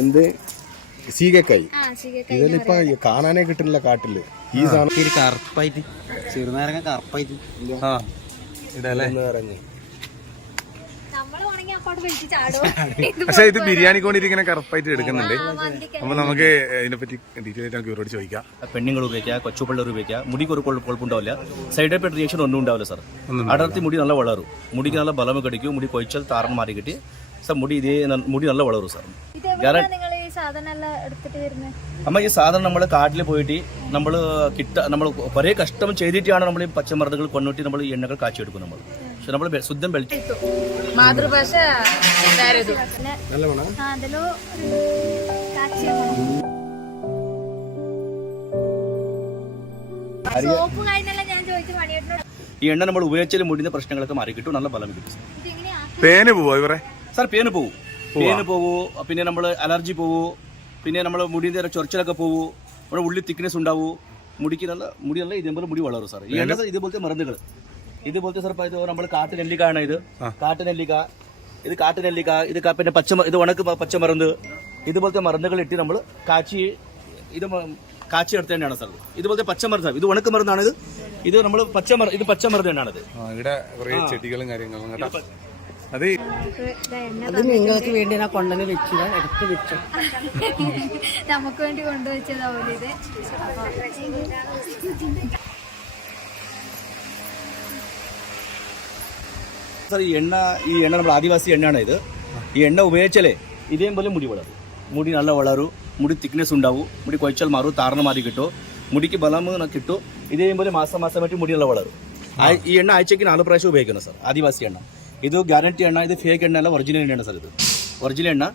എന്ത് സീകക്കായി ഇതിലിപ്പോ കാണാനേ കിട്ടില്ല കാട്ടില്. ഈ സാധനം കറുപ്പായിട്ട് ചെറുനാരങ്ങ കറുപ്പായിട്ട് ഇറങ്ങി. പക്ഷെ ഇത് ബിരിയാണി കൊണ്ടിരിക്കുന്ന കറുപ്പായിട്ട് എടുക്കുന്നുണ്ട്. അപ്പൊ നമുക്ക് ഇതിനെ പറ്റി ഡീറ്റെയിൽ ആയിട്ട് നമുക്ക് ഇവരോട് ചോദിക്കാം. പെണ്ണുങ്ങൾ ഉപയോഗിക്കുക, കൊച്ചുപിള്ളേർ ഉപയോഗിക്കുക. മുടിക്ക് ഒരു കൊഴുപ്പുണ്ടാവില്ല, സൈഡ് എഫക്ട് റിയാക്ഷൻ ഒന്നും ഉണ്ടാവില്ല സാർ. അടർത്തി മുടി നല്ല വളരും, മുടിക്ക് നല്ല ബലം കടിക്കും, മുടി കൊഴിച്ചാൽ താറന്ന് മാറി കിട്ടി സാർ. മുടി നല്ല വളരും സാർ. അമ്മ ഈ സാധനം നമ്മൾ കാട്ടിൽ പോയിട്ട് നമ്മൾ കുറേ കഷ്ടം ചെയ്തിട്ടാണ് നമ്മൾ ഈ പച്ചമരുന്നുകൾ കൊണ്ടുപോയിട്ട് നമ്മൾ ഈ എണ്ണകൾ കാച്ചിയെടുക്കും. പക്ഷെ നമ്മൾ ശുദ്ധം വെളിച്ചം മാതൃഭാഷ ഈ എണ്ണ നമ്മൾ ഉപയോഗിച്ചാൽ മുടിന്റെ പ്രശ്നങ്ങളൊക്കെ മാറി കിട്ടും, നല്ല ബലം കിട്ടും. പേന് പോവോ ഇവരെ സാർ? പേന് പോവൂ, പിന്നെ നമ്മൾ അലർജി പോവൂ, പിന്നെ നമ്മൾ മുടിയുടെ ചൊറിച്ചിലൊക്കെ പോവൂ, നമ്മുടെ ഉള്ളിൽ തിക്നെസ് ഉണ്ടാവൂ, മുടി നല്ല ഇതേപോലെ മുടി വളരും സാർ. ഈ എണ്ണ ഇതുപോലത്തെ മരുന്നുകൾ ഇതുപോലത്തെ സാർ ഇത് നമ്മൾ കാട്ടുനെല്ലിക്കാണ്. ഇത് കാട്ടുനെല്ലിക്ക, ഇത് പിന്നെ ഇത് ഉണക്ക് പച്ചമരുന്ന്, ഇതുപോലത്തെ മരുന്നുകൾ ഇട്ട് നമ്മൾ കാച്ചിയെടുത്ത് തന്നെയാണ് സാർ. ഇതുപോലത്തെ പച്ചമരുന്ന്, ഇത് ഉണക്ക് മരുന്നാണ്. ഇത് നമ്മൾ പച്ചമരുന്ന് തന്നെയാണ്. ഇവിടെ കുറേ ചെടികളും കാര്യങ്ങളും അത് നിങ്ങൾക്ക് വേണ്ടി ഞാൻ കൊണ്ടുവന്ന് വെച്ചില്ല, എടുത്ത് വെച്ചു. നമുക്ക് വേണ്ടി കൊണ്ടുവച്ചതാവൂല ഇത്. സാർ ഈ എണ്ണ നമ്മൾ ആദിവാസി എണ്ണയാണ് ഇത്. ഈ എണ്ണ ഉപയോഗിച്ചാലേ ഇതേപോലെ മുടി വളരും, മുടി നല്ല വളരും, മുടി തിക്നെസ് ഉണ്ടാവും, മുടി കൊഴിച്ചാൽ മാറും, താർന്ന് മാറി കിട്ടും, മുടിക്ക് ബലം കിട്ടും. ഇതേപോലെ മാസമായിട്ട് മുടി നല്ല വളരും. ഈ എണ്ണ ആഴ്ചയ്ക്ക് 4 പ്രാവശ്യം ഉപയോഗിക്കണം സാർ, ആദിവാസി എണ്ണ. ഇത് ഗ്യാരണ്ടി എണ്ണ, ഇത് ഫേക്ക് എണ്ണ അല്ല, ഒറിജിനൽ എണ്ണയാണ് സാർ. ഇത് ഒറിജിനൽ എണ്ണ.